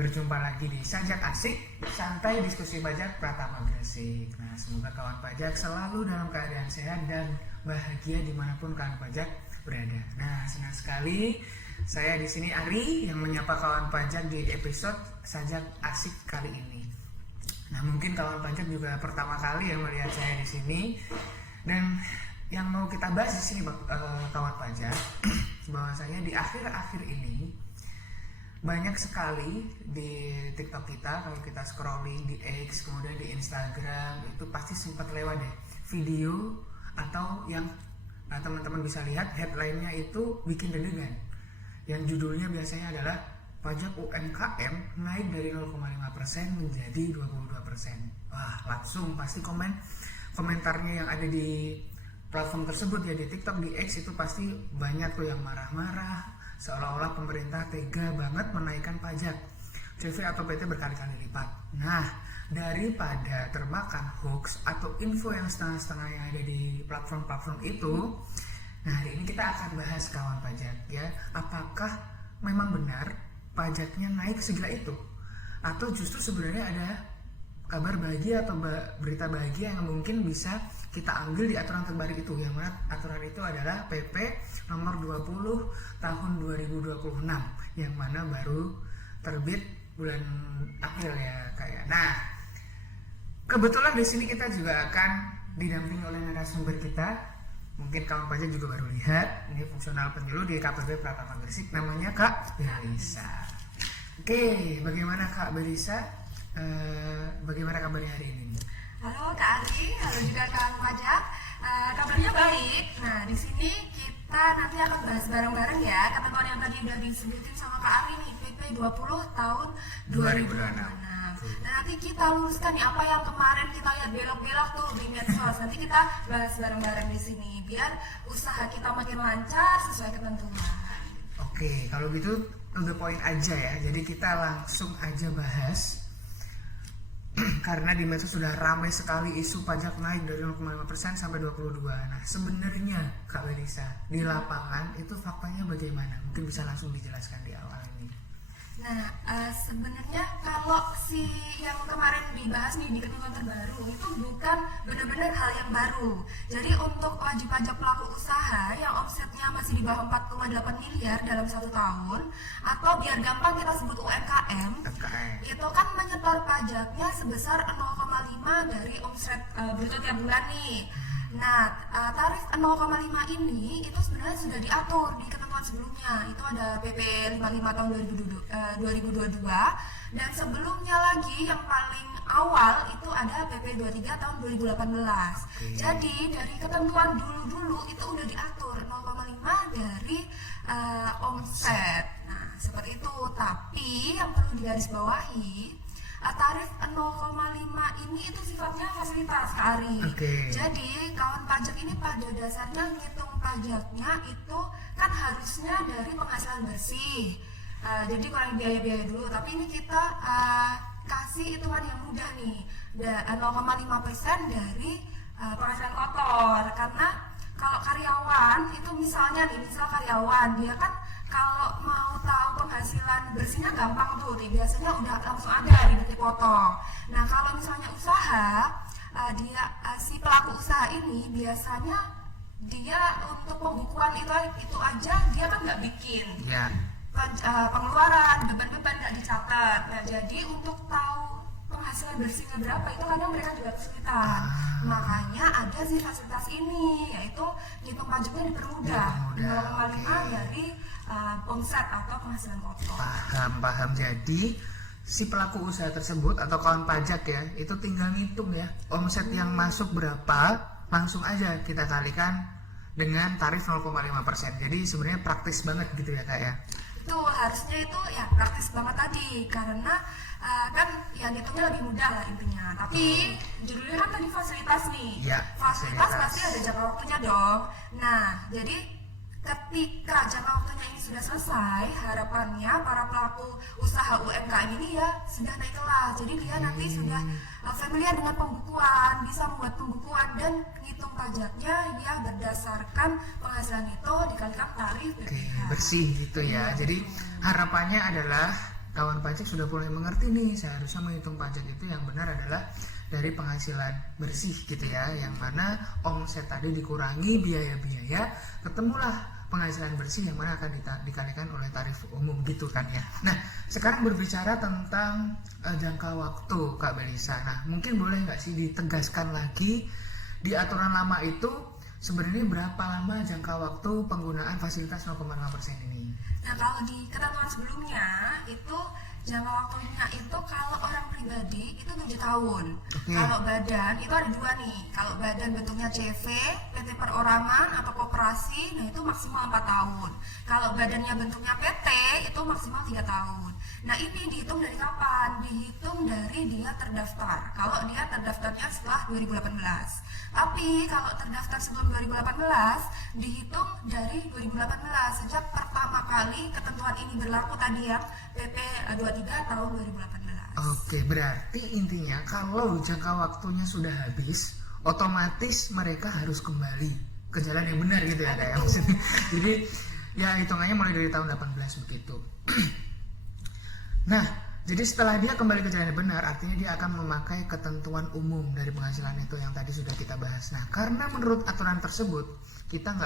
Berjumpa lagi di Sajak Asik, santai diskusi pajak Pratama Gresik. Nah, semoga kawan pajak selalu dalam keadaan sehat dan bahagia dimanapun kawan pajak berada. Nah, senang sekali saya di sini Ari yang menyapa kawan pajak di episode Sajak Asik kali ini. Nah, mungkin kawan pajak juga pertama kali yang melihat saya di sini, dan yang mau kita bahas di sini kawan pajak, bahwasanya di akhir-akhir ini banyak sekali di TikTok kita, kalau kita scrolling di X, kemudian di Instagram, itu pasti sempat lewat deh video atau yang teman-teman bisa lihat headline-nya itu bikin deg-degan. Yang judulnya biasanya adalah pajak UMKM naik dari 0,5% menjadi 22%. Wah, langsung pasti komentarnya yang ada di platform tersebut ya, di TikTok, di X itu pasti banyak tuh yang marah-marah, seolah-olah pemerintah tega banget menaikkan pajak CV atau PT berkali-kali lipat. Nah, daripada termakan hoax atau info yang setengah-setengah yang ada di platform-platform itu, nah hari ini kita akan bahas kawan pajak ya, apakah memang benar pajaknya naik segila itu, atau justru sebenarnya ada kabar bahagia atau berita bahagia yang mungkin bisa kita ambil di aturan terbaru itu, yang mana aturan itu adalah PP nomor 20 tahun 2026 yang mana baru terbit bulan April ya kayak. Nah, kebetulan di sini kita juga akan didampingi oleh narasumber kita. Mungkin kawan pajak juga baru lihat, ini fungsional penyuluh di KPB Pratama Gresik, namanya Kak Belisa. Oke, bagaimana Kak Belisa? Bagaimana kabarnya hari ini? Halo Kak Ari, halo juga kawan pajak. Kabarnya baik. Nah, di sini kita nanti akan bahas bareng-bareng ya ketentuan yang tadi udah disebutin sama Kak Ari nih, PP 20 tahun 2026. Nah, nanti kita luruskan nih apa yang kemarin kita lihat belok-belok tuh di medsos. Nanti kita bahas bareng-bareng di sini biar usaha kita makin lancar sesuai ketentuan. Oke, kalau gitu udah poin aja ya. Jadi kita langsung aja bahas. Karena di medsos sudah ramai sekali isu pajak naik dari 0,5% sampai 22%. Nah, sebenarnya Kak Belisa, di lapangan itu faktanya bagaimana? Mungkin bisa langsung dijelaskan di awal ini. Nah, sebenarnya kalau si yang kemarin dibahas nih di ketentuan terbaru itu bukan benar-benar hal yang baru. Jadi untuk wajib pajak pelaku usaha yang omsetnya masih di bawah 4,8 miliar dalam 1 tahun, atau biar gampang kita sebut UMKM, itu kan menyetor pajaknya sebesar 0,5 dari omset bruto tiap bulan nih. Nah, tarif 0,5 ini itu sebenarnya sudah diatur di ketentuan sebelumnya. Itu ada PP 55 tahun 2022, dan sebelumnya lagi yang paling awal itu ada PP 23 tahun 2018. Jadi dari ketentuan dulu-dulu itu udah diatur 0,5 dari omset. Nah, seperti itu. Tapi yang perlu digarisbawahi, tarif 0,5 ini itu sifatnya fasilitas Kak Ari. Jadi kawan pajak ini pada dasarnya ngitung pajaknya itu kan harusnya dari penghasilan bersih. Jadi kurang biaya-biaya dulu, tapi ini kita kasih hitungan yang mudah nih, 0,5% dari penghasilan kotor. Karena kalau karyawan itu misalnya nih, misal karyawan dia kan kalau mau tahu penghasilan bersihnya gampang tuh, biasanya udah langsung ada di detik potong. Nah, kalau misalnya usaha, si pelaku usaha ini biasanya dia untuk pembukuan itu aja dia kan nggak bikin. Pengeluaran, beban-beban nggak dicatat. Nah, jadi untuk tahu penghasilan bersihnya berapa itu kadang mereka juga kesulitan. Makanya ada sih fasilitas ini, yaitu ngitung pajaknya dipermudah, 0,5 dari omset atau penghasilan kotor. Paham. Jadi si pelaku usaha tersebut atau kawan pajak ya, itu tinggal ngitung ya, omset yang masuk berapa, langsung aja kita kalikan dengan tarif 0,5%. Jadi sebenarnya praktis banget gitu ya Kak ya. Itu harusnya itu ya praktis banget tadi, karena kan ya ngitungnya lebih mudah lah intinya. Tapi judulnya kan tadi fasilitas nih. Fasilitas pasti ada jangka waktunya dong. Nah, jadi ketika jangka waktunya ini sudah selesai, harapannya para pelaku usaha UMKM ini ya sudah naik kelas. Jadi dia nanti sudah familiar dengan pembukuan, bisa membuat pembukuan dan ngitung pajaknya ya berdasarkan penghasilan itu dikalikan tarif BPH. Bersih gitu ya. Jadi harapannya adalah kawan pajak sudah mulai mengerti nih, seharusnya menghitung pajak itu yang benar adalah dari penghasilan bersih gitu ya, yang mana omset tadi dikurangi biaya-biaya, ketemulah penghasilan bersih yang mana akan dikalikan oleh tarif umum gitu kan ya. Nah sekarang berbicara tentang jangka waktu Kak Belisa. Nah mungkin boleh nggak sih ditegaskan lagi di aturan lama itu sebenarnya berapa lama jangka waktu penggunaan fasilitas 0,5% ini? Nah kalau di ketentuan sebelumnya itu jangka waktunya itu kalau orang pribadi itu 7 tahun. Kalau badan itu ada 2 nih. Kalau badan bentuknya CV, PT perorangan atau koperasi, nah itu maksimal 4 tahun. Kalau badannya bentuknya PT itu maksimal 3 tahun. Nah ini dihitung dari kapan? Dihitung dari dia terdaftar. Kalau dia terdaftarnya setelah 2018. Tapi kalau terdaftar sebelum 2018 dihitung dari 2018 sejak pertama kali ketentuan ini berlaku tadi ya, PP 23 tahun 2018. Oke, berarti intinya kalau jangka waktunya sudah habis, otomatis mereka harus kembali ke jalan yang benar gitu ya kayak maksudnya. Jadi ya hitungannya mulai dari tahun 18 begitu. Nah, jadi setelah dia kembali ke jalan yang benar, artinya dia akan memakai ketentuan umum dari penghasilan itu yang tadi sudah kita bahas. Nah, karena menurut aturan tersebut kita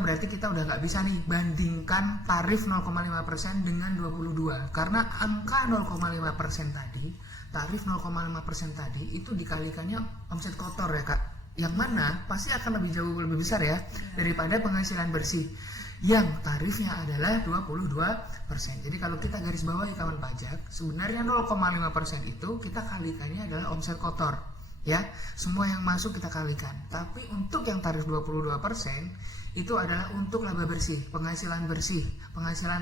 berarti kita udah nggak bisa nih bandingkan tarif 0,5% dengan 22, karena angka 0,5% tadi, tarif 0,5% tadi itu dikalikannya omset kotor ya Kak, yang mana pasti akan jauh lebih besar ya daripada penghasilan bersih yang tarifnya adalah 22%. Jadi kalau kita garis bawahi kawan pajak, sebenarnya 0,5% itu kita kalikannya adalah omset kotor ya, semua yang masuk kita kalikan. Tapi untuk yang tarif 22% itu adalah untuk laba bersih, penghasilan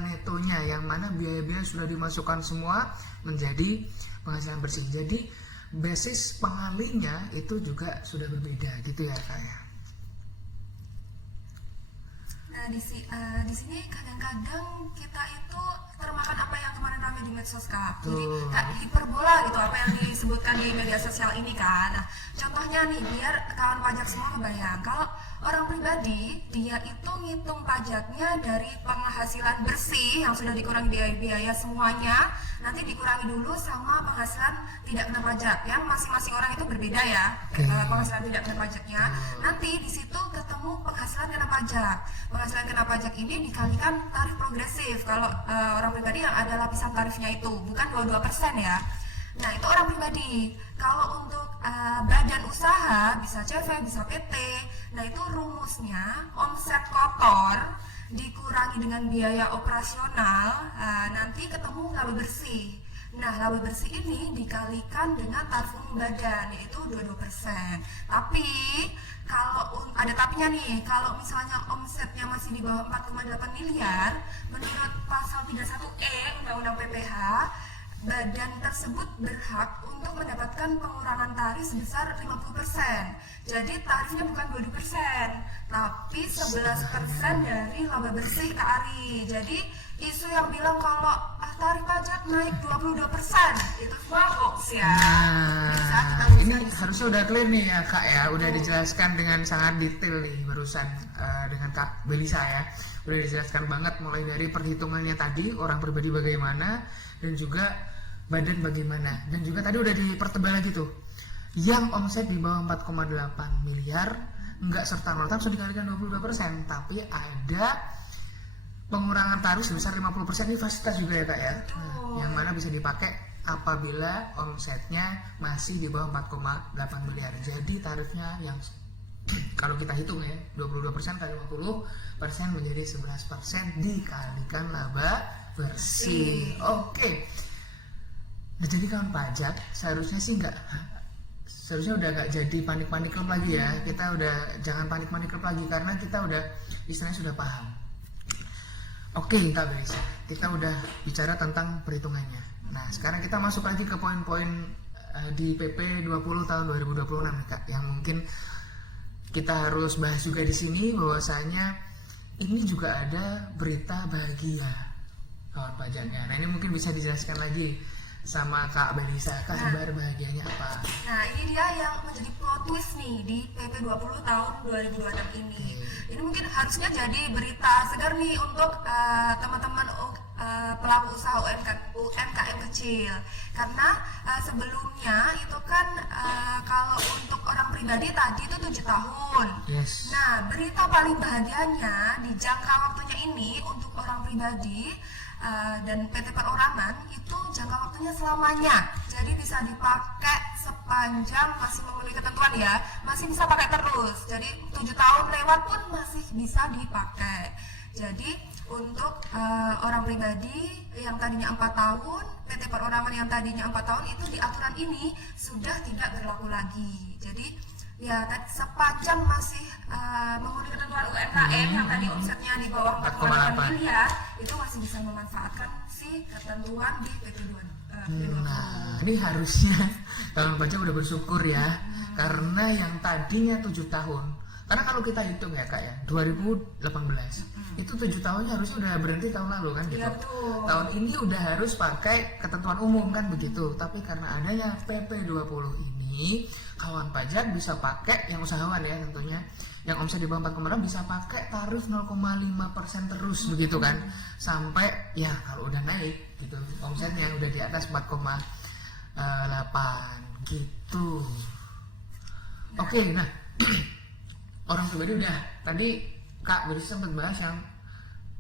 netonya, yang mana biaya-biaya sudah dimasukkan semua menjadi penghasilan bersih. Jadi basis pengalinya itu juga sudah berbeda gitu ya Kak ya. Nah di sini kadang-kadang kita itu termakan apa yang kemarin ramai di medsos Kak. Jadi kayak hiperbola gitu apa yang disebutkan di media sosial ini kan. Nah contohnya nih biar kawan pajak semua kebayang, kalau orang pribadi dia itu ngitung pajaknya dari penghasilan bersih yang sudah dikurangi biaya-biaya semuanya, nanti dikurangi dulu sama penghasilan tidak kena pajak yang masing-masing orang itu berbeda ya. Penghasilan tidak kena pajaknya nanti di situ ketemu penghasilan kena pajak. Penghasilan kena pajak ini dikalikan tarif progresif kalau orang pribadi yang ada lapisan tarifnya itu bukan 22% ya. Nah itu orang pribadi. Kalau untuk badan usaha bisa CV, bisa PT. Nah itu rumusnya omset kotor dikurangi dengan biaya operasional, nanti ketemu laba bersih. Nah laba bersih ini dikalikan dengan tarif umum badan yaitu 22%. Tapi kalau ada tapinya nih, kalau misalnya omsetnya masih di bawah 4,8 miliar, menurut pasal 31E Undang-Undang PPH, badan tersebut berhak untuk mendapatkan pengurangan tarif sebesar 50%. Jadi tarifnya bukan 20%, tapi 11% dari laba bersih KRI. Jadi isu yang bilang kalau tarif pajak naik 22% itu semua hoax ya. Nah, ini harusnya udah clear nih ya Kak ya, udah dijelaskan dengan sangat detail nih barusan dengan Kak Belisa ya. Udah dijelaskan banget mulai dari perhitungannya tadi orang pribadi bagaimana dan juga badan bagaimana, dan juga tadi udah dipertebal lagi tuh yang omset di bawah 4,8 miliar nggak serta-merta langsung dikalikan 22%, tapi ada pengurangan tarif sebesar 50%. Ini fasilitas juga ya Kak ya, yang mana bisa dipakai apabila omsetnya masih di bawah 4,8 miliar. Jadi tarifnya yang kalau kita hitung ya 22% kali 50% menjadi 11% dikalikan laba bersih. Oke. Nah jadi kawan pajak seharusnya udah nggak jadi panik-panik klub lagi ya. Kita udah jangan panik-panik klub lagi karena kita udah istilahnya sudah paham. Oke Kak Belisa, kita udah bicara tentang perhitungannya. Nah sekarang kita masuk lagi ke poin-poin di PP 20 tahun 2026 nih Kak, yang mungkin kita harus bahas juga di sini bahwasanya ini juga ada berita bahagia kawan pajaknya. Nah ini mungkin bisa dijelaskan lagi sama Kak Belisa, kabar bahagianya apa? Nah ini dia yang menjadi plot twist nih di PP 20 tahun 2026 ini. Ini mungkin harusnya jadi berita segar nih untuk teman-teman pelaku usaha UMKM kecil. Karena sebelumnya itu kan kalau untuk orang pribadi tadi itu 7 tahun. Yes. Nah, berita paling bahagianya di jangka waktunya ini untuk orang pribadi dan PT perorangan itu jangka waktunya selamanya. Jadi bisa dipakai sepanjang masih memenuhi ketentuan ya, masih bisa pakai terus. Jadi 7 tahun lewat pun masih bisa dipakai. Jadi untuk orang pribadi yang tadinya 4 tahun, PT perorangan yang tadinya 4 tahun itu di aturan ini sudah tidak berlaku lagi. Jadi ya sepanjang masih memenuhi ketentuan UMKM yang tadi omsetnya di bawah 4,8 miliar itu masih bisa memanfaatkan si ketentuan di PP 20. Nah, ini harusnya kawan pajak udah bersyukur ya, karena yang tadinya 7 tahun. Karena kalau kita hitung ya Kak ya, 2018 itu 7 tahunnya harusnya udah berhenti tahun lalu kan gitu. Iya, betul. Tahun ini udah harus pakai ketentuan umum kan begitu. Tapi karena adanya PP 20 ini, kawan pajak bisa pakai yang usahawan ya tentunya, yang omset di bawah 4,6 bisa pakai tarif 0,5% terus begitu kan, sampai ya kalau udah naik gitu omsetnya udah di atas 4,8 gitu. Oke, nah orang pribadi udah tadi Kak berarti sempat bahas yang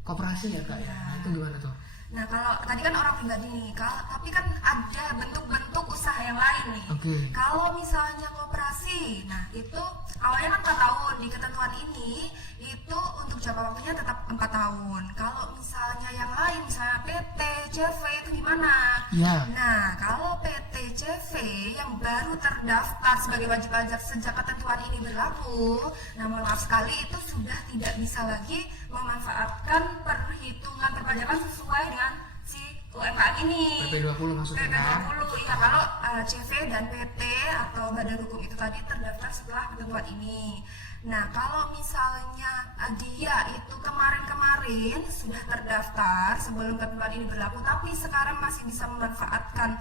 koperasi ya Kak ya. Nah, itu gimana tuh? Nah, kalau tadi kan orang pribadi nih, tapi kan ada bentuk-bentuk usaha yang lain nih. Oke. Kalau misalnya koperasi, nah itu awalnya kan 4 tahun, di ketentuan ini itu untuk jangka waktunya tetap 4 tahun. Kalau misalnya yang lain, misalnya PT, CV itu gimana? Ya. Nah, kalau PT, CV yang baru terdaftar sebagai wajib pajak sejak ketentuan ini berlaku, nah mohon maaf sekali itu sudah tidak bisa lagi memanfaatkan perhitungan perpajakan sesuai dengan si UMKM ini. PP 20 maksudnya kan? PP 20, iya kalau CV dan PT atau badan hukum itu tadi terdaftar setelah ketentuan ini. Nah, kalau misalnya dia itu kemarin-kemarin sudah terdaftar sebelum ketentuan ini berlaku, tapi sekarang masih bisa memanfaatkan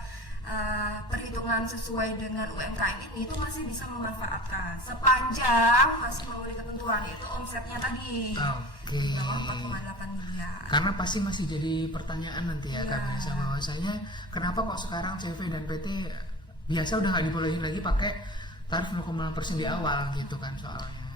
perhitungan sesuai dengan UMKM ini, itu masih bisa memanfaatkan sepanjang masih memenuhi ketentuan itu omsetnya tadi. Oke. Di bawah 4,8 miliar. Karena pasti masih jadi pertanyaan nanti ya Iya. Kak Vanessa, bahwasanya kenapa kok sekarang CV dan PT biasa udah nggak dibolehin lagi pakai tarif 0,5% di awal gitu kan soalnya.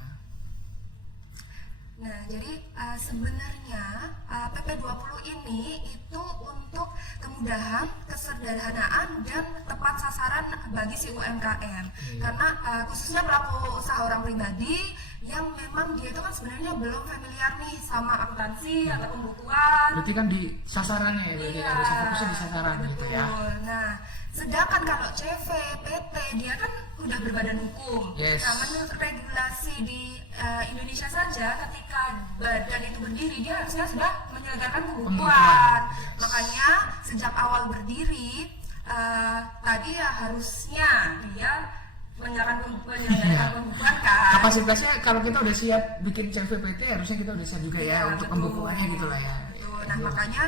Nah, jadi sebenarnya PP 20 ini itu untuk kemudahan, kesederhanaan, dan tepat sasaran bagi si UMKM. Karena khususnya pelaku usaha orang pribadi yang memang dia itu kan sebenarnya belum familiar nih sama akuntansi atau pembukuan. Berarti kan di sasarannya ya, berarti Iya, harus fokusnya di sasaran gitu ya. betul. Nah, sedangkan kalau CV, PT dia kan udah berbadan hukum. Yes. Nah, menurut regulasi di Indonesia saja, ketika badan itu berdiri dia harusnya sudah menyelenggarakan pembukuan. Pembukuan. Makanya sejak awal berdiri tadi ya harusnya dia menyelenggarakan pembukuan kan. Kapasitasnya kalau kita udah siap bikin CV PT harusnya kita udah siap juga ya, Iya, untuk betul. pembukuannya gitu lah ya. Betul. Nah, makanya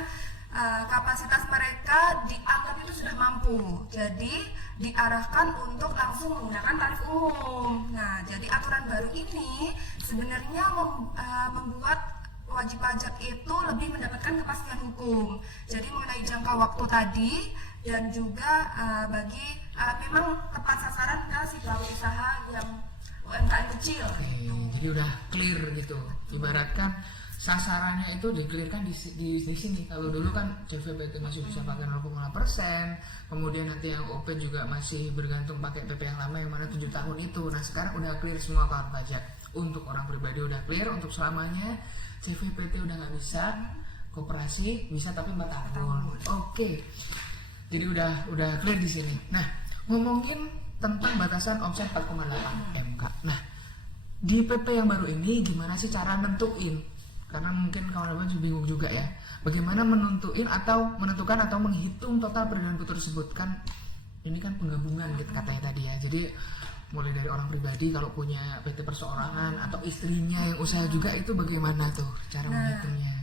kapasitas mereka dianggap itu sudah mampu, jadi diarahkan untuk langsung menggunakan tarif umum. Nah, jadi aturan baru ini sebenarnya membuat wajib pajak itu lebih mendapatkan kepastian hukum. Jadi mengenai jangka waktu tadi dan juga bagi memang tepat sasaran ke si pelaku usaha yang UMKM kecil. Oke, jadi udah clear gitu. Ibaratkan sasarannya itu dikelirkan di sini. Kalau dulu kan CVPT masih bisa pakai 0,5%, kemudian nanti yang OP juga masih bergantung pakai PP yang lama yang mana 7 tahun itu. Nah, sekarang udah clear semua kawan pajak. Untuk orang pribadi udah clear, untuk selamanya CVPT udah nggak bisa, koperasi bisa tapi 4 tahun. Oke. Jadi udah clear di sini. Nah, ngomongin tentang batasan omset 4,8 MK. Nah, di PP yang baru ini gimana sih cara nentuin? Karena mungkin kawan-kawan juga bingung juga ya, bagaimana menentuin atau menentukan atau menghitung total peredaran buku tersebut. Kan ini kan penggabungan gitu katanya tadi ya. Jadi mulai dari orang pribadi kalau punya PT perseorangan atau istrinya yang usaha juga, itu bagaimana tuh cara menghitungnya?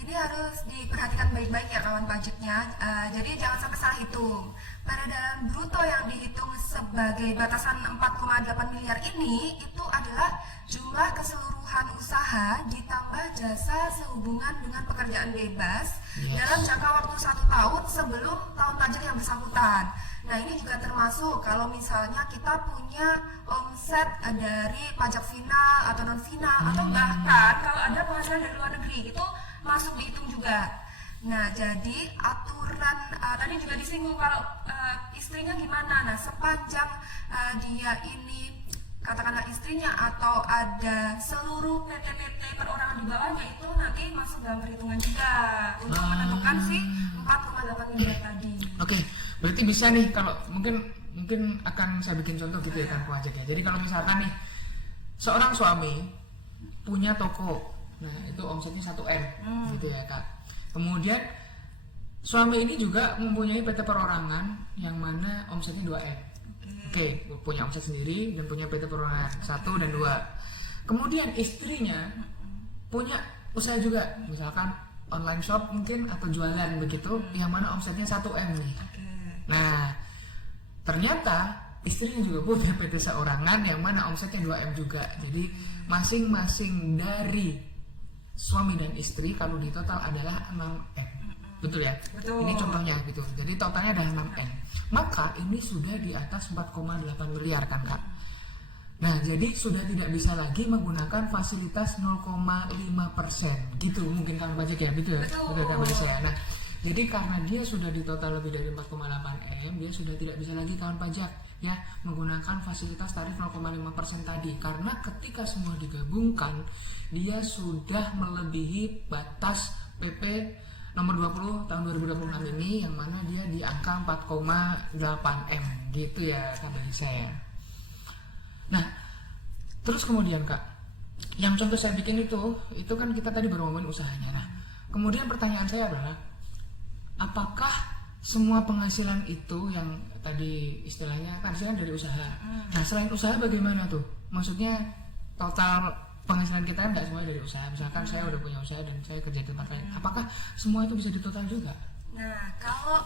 Ini harus diperhatikan baik-baik ya kawan pajaknya. Jadi jangan sampai salah hitung. Peredaran bruto yang dihitung sebagai batasan 4,8 miliar ini itu adalah jumlah keseluruhan usaha ditambah jasa sehubungan dengan pekerjaan bebas Yes. dalam jangka waktu 1 tahun sebelum tahun pajak yang bersangkutan. Nah, ini juga termasuk kalau misalnya kita punya omset dari pajak final atau non final atau bahkan kalau ada penghasilan dari luar negeri itu masuk dihitung juga. Nah, jadi aturan tadi juga disinggung kalau istrinya gimana. Nah, sepanjang dia ini katakanlah istrinya atau ada seluruh PT-PT perorangan di bawahnya itu nanti masuk dalam perhitungan juga untuk menentukan si 4,8 miliar tadi. Oke, berarti bisa nih kalau mungkin akan saya bikin contoh gitu ya kan pajak ya. Jadi kalau misalkan nih seorang suami punya toko, nah itu omsetnya 1M gitu ya Kak. Kemudian suami ini juga mempunyai PT perorangan yang mana omsetnya 2M. Oke, punya omset sendiri dan punya PT perorangan 1 dan 2. Kemudian istrinya punya usaha juga, misalkan online shop mungkin atau jualan begitu, yang mana omsetnya 1M nih. Nah, ternyata istrinya juga punya PT seorangan yang mana omsetnya 2M juga. Jadi masing-masing dari suami dan istri kalau di total adalah 6M. Betul ya? Betul. Ini contohnya gitu. Jadi totalnya adalah 6M. Maka ini sudah di atas 4,8 miliar kan Kak. Nah, jadi sudah tidak bisa lagi menggunakan fasilitas 0,5% gitu mungkin kan pajak ya, gitu ya? Betul Kak Melisa ya. Nah, jadi karena dia sudah di total lebih dari 4,8M, dia sudah tidak bisa lagi kawan pajak ya menggunakan fasilitas tarif 0,5% tadi, karena ketika semua digabungkan dia sudah melebihi batas PP nomor 20 tahun 2026 ini yang mana dia di angka 4,8M gitu ya Kak Melisa ya. Nah, terus kemudian Kak, yang contoh saya bikin itu kan kita tadi baru ngomongin usahanya. Nah, kemudian pertanyaan saya adalah apakah semua penghasilan itu yang tadi istilahnya penghasilan dari usaha. Nah, selain usaha bagaimana tuh? Maksudnya total penghasilan kita kan nggak semuanya dari usaha. Misalkan saya udah punya usaha dan saya kerja di tempat lain. Apakah semua itu bisa ditotal juga? Nah, kalau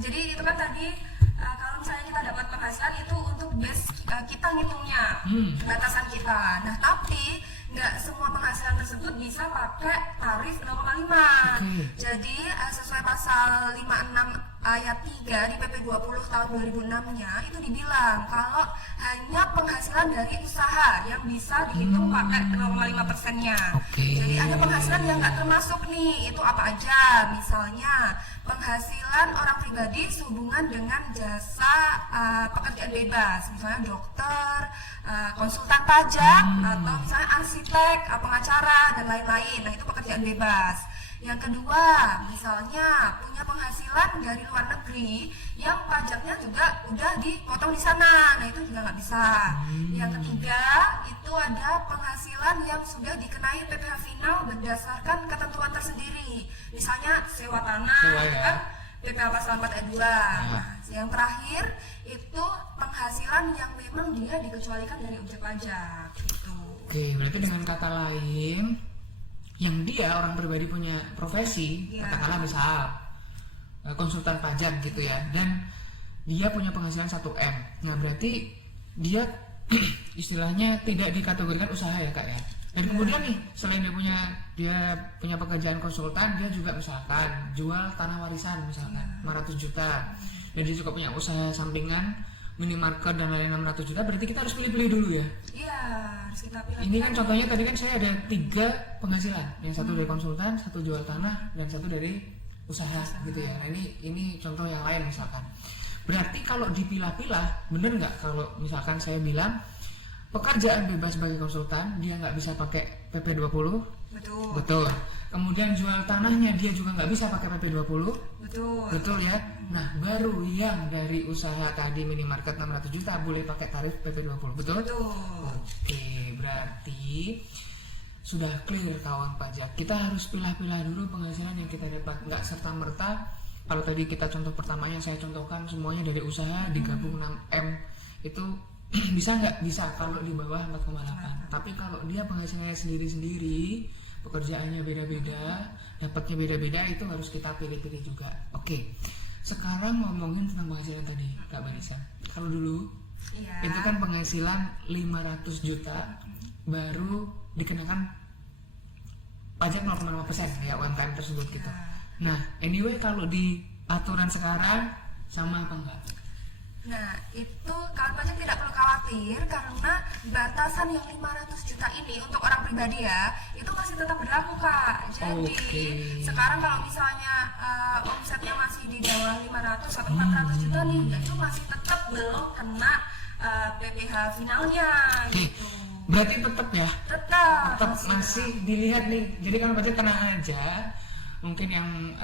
jadi itu kan tadi kalau misalnya kita dapat penghasilan itu untuk base kita ngitungnya batasan kita. Nah, tapi nggak semua penghasilan tersebut bisa pakai tarif 0,5. Jadi sesuai pasal 56 ayat 3 di PP 20 tahun 2006-nya itu dibilang kalau hanya penghasilan dari usaha yang bisa dihitung pakai 0,5%-nya. Jadi ada penghasilan yang nggak termasuk nih, itu apa aja? Misalnya penghasilan orang pribadi sehubungan dengan jasa pekerjaan bebas, misalnya dokter, konsultan pajak, atau misalnya arsitek, pengacara dan lain-lain. Nah, itu pekerjaan bebas. Yang kedua, misalnya punya penghasilan dari luar negeri yang pajaknya juga udah dipotong di sana. Nah, itu juga nggak bisa. Yang ketiga, itu ada penghasilan yang sudah dikenai PPh final berdasarkan ketentuan tersendiri. Misalnya sewa tanah, kan PPh pasal 4 ayat 2. Nah, yang terakhir itu penghasilan yang memang dia dikecualikan dari objek pajak. Gitu. Oke, berarti dengan kata lain yang dia orang pribadi punya profesi, katakanlah misal konsultan pajak gitu ya, dan dia punya penghasilan 1M. Nah, berarti dia istilahnya tidak dikategorikan usaha ya Kak ya. Dan kemudian nih, selain dia punya pekerjaan konsultan, dia juga misalkan jual tanah warisan misalkan 500 juta. Dan dia juga punya usaha sampingan minimarket dan lain-lain 600 juta. Berarti kita harus pilih-pilih dulu ya. Iya, harus kita pilih. Ini kan contohnya tadi kan saya ada 3 penghasilan, yang satu dari konsultan, satu jual tanah, dan satu dari usaha gitu ya. Nah, ini contoh yang lain misalkan. Berarti kalau dipilah-pilah, bener nggak kalau misalkan saya bilang pekerjaan bebas bagi konsultan dia nggak bisa pakai PP 20? Betul. Kemudian jual tanahnya dia juga nggak bisa pakai PP 20? Betul ya. Nah, baru yang dari usaha tadi minimarket 600 juta boleh pakai tarif PP 20, betul? Oke, berarti sudah clear kawan pajak. Kita harus pilah-pilah dulu penghasilan yang kita dapat, nggak serta-merta. Kalau tadi kita contoh pertamanya saya contohkan semuanya dari usaha digabung 6M itu bisa nggak? Bisa kalau di bawah 4,8. Tapi kalau dia penghasilannya sendiri-sendiri, pekerjaannya beda-beda, dapatnya beda-beda, itu harus kita pilih-pilih juga. Oke, sekarang ngomongin tentang penghasilan tadi Kak Melisa. Kalau dulu itu kan penghasilan 500 juta baru dikenakan pajak 0,5% ya UMKM tersebut gitu. Nah, anyway kalau di aturan sekarang sama apa enggak? Nah, itu kawan pajak tidak perlu khawatir karena batasan yang 500 juta ini untuk orang pribadi ya, itu masih tetap berlaku Kak. Jadi sekarang kalau misalnya omsetnya masih di bawah 500 atau 400 juta nih, itu masih tetap belum kena PPh finalnya gitu. Berarti tetap ya? Tetap masih masih dilihat nih. Jadi kan pajak tenang aja. Mungkin yang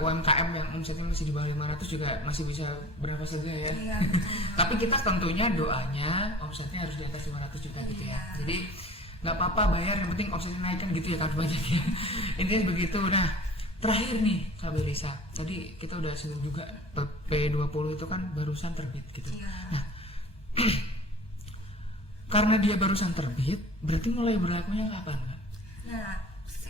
UMKM yang omsetnya masih di bawah 500 juga masih bisa bernafas lega ya. Iya, Tapi kita tentunya doanya omsetnya harus di atas 500 juta gitu ya. Jadi nggak apa-apa bayar, yang penting omsetnya naikkan gitu ya kan pajaknya. Intinya begitu. Nah, terakhir nih Kak Belisa, tadi kita udah singgung juga PP20 itu kan barusan terbit gitu. Iya. Nah, karena dia barusan terbit, berarti mulai berlakunya kapan Kak? Nah,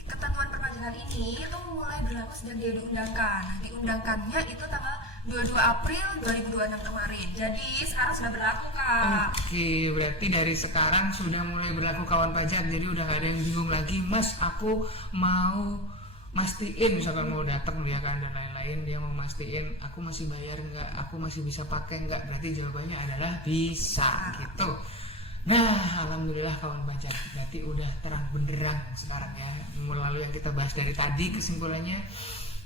ketentuan perpajakan ini itu mulai berlaku sejak dia diundangkan. Diundangkannya itu tanggal 22 April 2026 kemarin. Jadi sekarang sudah berlaku Kak. Oke, berarti dari sekarang sudah mulai berlaku kawan pajak. Jadi udah gak ada yang bingung lagi, Mas aku mau mastiin misalkan mau datang dia kan dan lain-lain, dia mau mastiin aku masih bayar nggak, aku masih bisa pakai nggak, berarti jawabannya adalah bisa gitu. Nah, alhamdulillah kawan pajak, berarti udah terang benderang sekarang ya. Melalui yang kita bahas dari tadi, kesimpulannya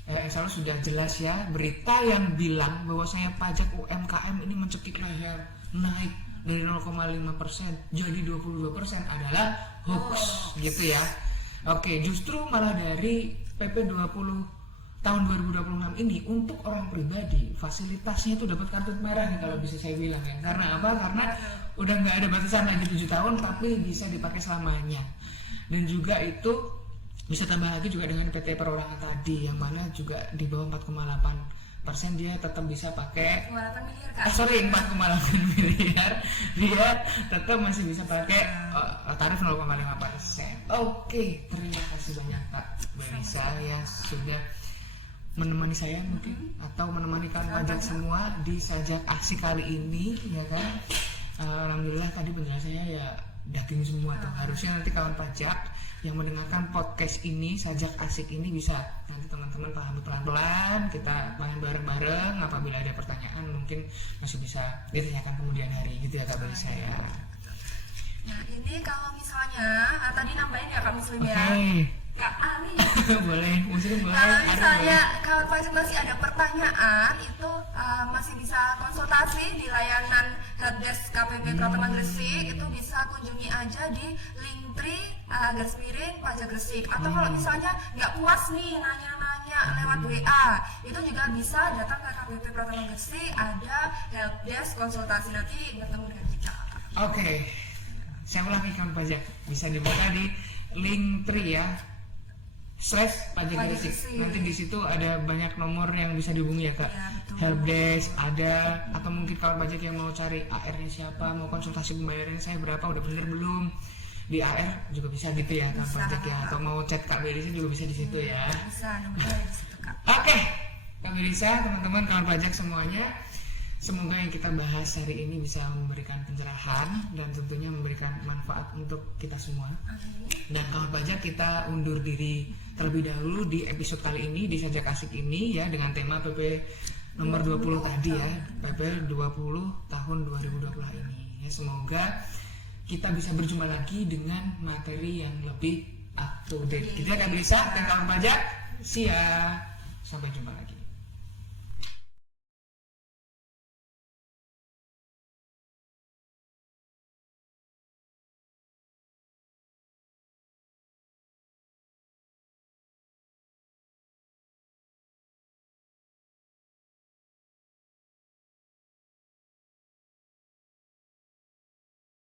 insya Allah sudah jelas ya. Berita yang bilang bahwasanya pajak UMKM ini mencekik leher, naik dari 0,5% jadi 22% adalah hoax gitu ya. Oke, justru malah dari PP 20 tahun 2026 ini untuk orang pribadi fasilitasnya itu dapat kartu merah nih kalau bisa saya bilang ya. Karena apa? Karena udah nggak ada batasan lagi 7 tahun tapi bisa dipakai selamanya. Dan juga itu bisa tambah lagi juga dengan PT perorangan tadi yang mana juga di bawah 4,8% dia tetap bisa pakai 4,8 miliar Kak. 4,8 miliar dia tetap masih bisa pakai tarif 0,5%. Oke, terima kasih banyak Kak Belisa ya sudah menemani saya mungkin atau menemani kawan pajak semua di sajak asik kali ini ya kan. Alhamdulillah tadi penjelasannya ya daging semua tuh. Harusnya nanti kawan pajak yang mendengarkan podcast ini sajak asik ini bisa nanti teman-teman pahami pelan-pelan, kita main bareng-bareng. Apabila ada pertanyaan mungkin masih bisa ditanyakan kemudian hari gitu ya Kak Belisa ya. Nah, ini kalau misalnya tadi nambahin ya Kak Muslim ya. Kak Ali. Boleh, Muslim boleh. Kalau misalnya kawan pajak masih ada pertanyaan itu masih bisa konsultasi di layanan helpdesk KPP Pratama Gresik. Itu bisa kunjungi aja di Linktree _pajak Gresik. Atau kalau misalnya nggak puas nih nanya-nanya lewat WA, itu juga bisa datang ke KPP Pratama Gresik, ada helpdesk konsultasi, nanti bertemu dengan kita. Oke, saya ulangi kawan pajak, bisa dibuka di Linktree ya /pajak Gresik. Nanti di situ ada banyak nomor yang bisa dihubungi ya Kak. Ya, betul. Helpdesk ada, atau mungkin kawan pajak yang mau cari AR-nya siapa, mau konsultasi pembayaran saya berapa, udah bener belum, di AR juga bisa gitu ya kawan pajak ya, atau mau chat Kak Belisa juga bisa di situ ya. Bisa nomornya di situ Kak. Oke, Kak Belisa, teman-teman kawan pajak semuanya, semoga yang kita bahas hari ini bisa memberikan pencerahan dan tentunya memberikan manfaat untuk kita semua. Dan kawan pajak, kita undur diri terlebih dahulu di episode kali ini di Sajak Asik ini ya, dengan tema PP nomor 20 tadi ya, PP 20 tahun 2020 ini ya. Semoga kita bisa berjumpa lagi dengan materi yang lebih up to date. Kita akan bisa dan kawan pajak, sampai jumpa lagi.